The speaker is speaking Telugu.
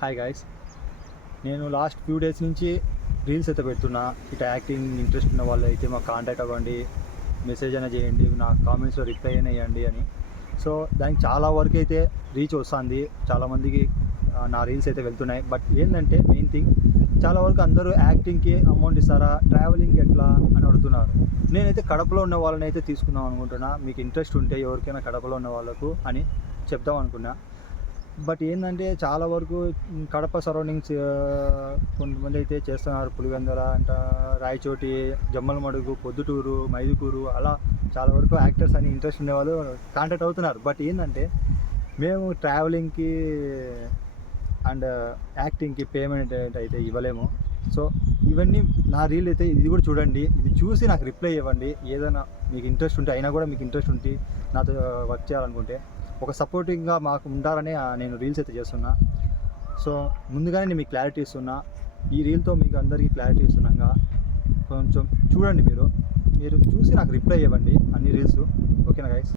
హాయ్ గాయ్స్, నేను లాస్ట్ ఫ్యూ డేస్ నుంచి రీల్స్ అయితే పెడుతున్నా. ఇట్లా యాక్టింగ్ ఇంట్రెస్ట్ ఉన్న వాళ్ళు అయితే మాకు కాంటాక్ట్ అవ్వండి, మెసేజ్ అయినా చేయండి, నా కామెంట్స్లో రిప్లై అయినా ఇవ్వండి అని. సో దానికి చాలా వరకు అయితే రీచ్ వస్తుంది, చాలామందికి నా రీల్స్ అయితే వెళ్తున్నాయి. బట్ ఏంటంటే మెయిన్ థింగ్, చాలా వరకు అందరూ యాక్టింగ్కి అమౌంట్ ఇస్తారా, ట్రావెలింగ్కి ఎట్లా అని అడుగుతున్నారు. నేనైతే కడపలో ఉన్న వాళ్ళని అయితే తీసుకుందాం అనుకుంటున్నా. మీకు ఇంట్రెస్ట్ ఉంటే ఎవరికైనా కడపలో ఉన్న వాళ్ళకు అని చెప్దాం అనుకున్నా. బట్ ఏంటంటే చాలా వరకు కడప సరౌండింగ్స్ కొంతమంది అయితే చేస్తున్నారు. పులివెందుల అంట, రాయచోటి, జమ్మలమడుగు, పొద్దుటూరు, మైదుకూరు, అలా చాలా వరకు యాక్టర్స్ అని ఇంట్రెస్ట్ ఉండేవాళ్ళు కాంటాక్ట్ అవుతున్నారు. బట్ ఏంటంటే మేము ట్రావెలింగ్కి అండ్ యాక్టింగ్కి పేమెంట్ అయితే ఇవ్వలేము. సో ఇవన్నీ నా రీల్ అయితే ఇది కూడా చూడండి, ఇది చూసి నాకు రిప్లై ఇవ్వండి. ఏదైనా మీకు ఇంట్రెస్ట్ ఉంటే, అయినా కూడా మీకు ఇంట్రెస్ట్ ఉంటే నాతో వర్క్ చేయాలనుకుంటే ఒక సపోర్టింగ్గా మాకు ఉంటారని నేను రీల్స్ అయితే చేస్తున్నా. సో ముందుగానే నేను మీకు క్లారిటీ ఇస్తున్నా. ఈ రీల్తో మీకు అందరికీ క్లారిటీ ఇస్తున్నాగా కొంచెం చూడండి. మీరు చూసి నాకు రిప్లై ఇవ్వండి అన్ని రీల్స్. ఓకేనా గైస్?